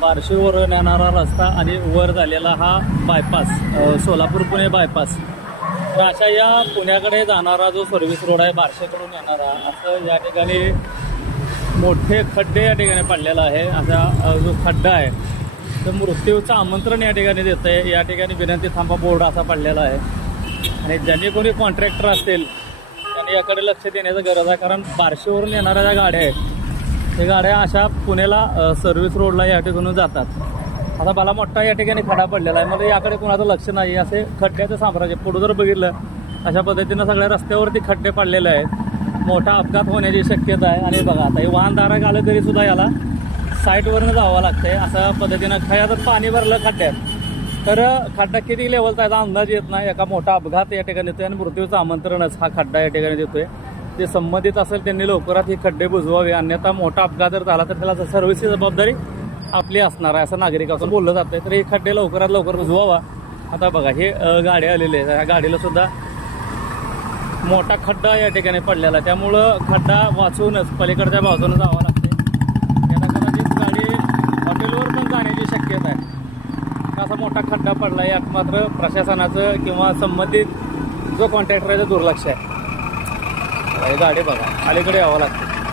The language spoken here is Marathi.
बार्शीवरून येणारा रस्ता आणि वर झालेला हा बायपास सोलापूर पुणे बायपास तर अशा या पुण्याकडे जाणारा जो सर्व्हिस रोड आहे बार्शीकडून येणारा असं या ठिकाणी मोठे खड्डे या ठिकाणी पडलेला आहे. असा जो खड्डा आहे तर मृत्यूचं आमंत्रण या ठिकाणी देत आहे या ठिकाणी विनंती थांबा बोर्ड असा पडलेला आहे. आणि ज्यांनी कोणी कॉन्ट्रॅक्टर असतील त्यांनी याकडे लक्ष देण्याचं गरज आहे. कारण बार्शीवरून येणाऱ्या ज्या गाड्या आहेत त्या गाड्या अशा पुण्याला सर्व्हिस रोडला या ठिकाणून जातात. आता मला मोठा या ठिकाणी खडा पडलेला आहे. मला याकडे कोणाचं लक्ष नाही. असे खड्ड्याचं साम्राज्य. पुढं जर बघितलं अशा पद्धतीनं सगळ्या रस्त्यावरती खड्डे पडलेले आहेत. मोठा अपघात होण्याची शक्यता आहे. आणि बघा आता हे वाहनधारक आलं तरी सुद्धा याला साईटवरनं जावं लागतंय. अशा पद्धतीनं खया जर पाणी भरलं खड्ड्यात तर खड्डा किती लेवलचा याचा अंदाज येत नाही. एका मोठा अपघात या ठिकाणी येतोय आणि मृत्यूचं आमंत्रणच हा खड्डा या ठिकाणी देतोय. जे संबंधित असेल त्यांनी लवकरात हे खड्डे बुजवावे. अन्यथा मोठा अपघात जर झाला तर त्याला सर्व्हिसची जबाबदारी आपली असणार आहे असं नागरिकाचं बोललं जातंय. तर हे खड्डे लवकरात लवकर बुजवावा. आता बघा हे गाडी आलेली आहे या गाडीला सुद्धा मोठा खड्डा या ठिकाणी पडलेला आहे. त्यामुळं खड्डा वाचूनच पलीकडच्या बाजूनं जावं लागते त्यांना कदाचित गाडी हॉटेलवर पण जाण्याची शक्यता आहे. असा मोठा खड्डा पडला यात मात्र प्रशासनाचं किंवा संबंधित जो कॉन्ट्रॅक्टर आहे तो दुर्लक्ष आहे. गाडी बघा. अलीकडे यावं लागतं.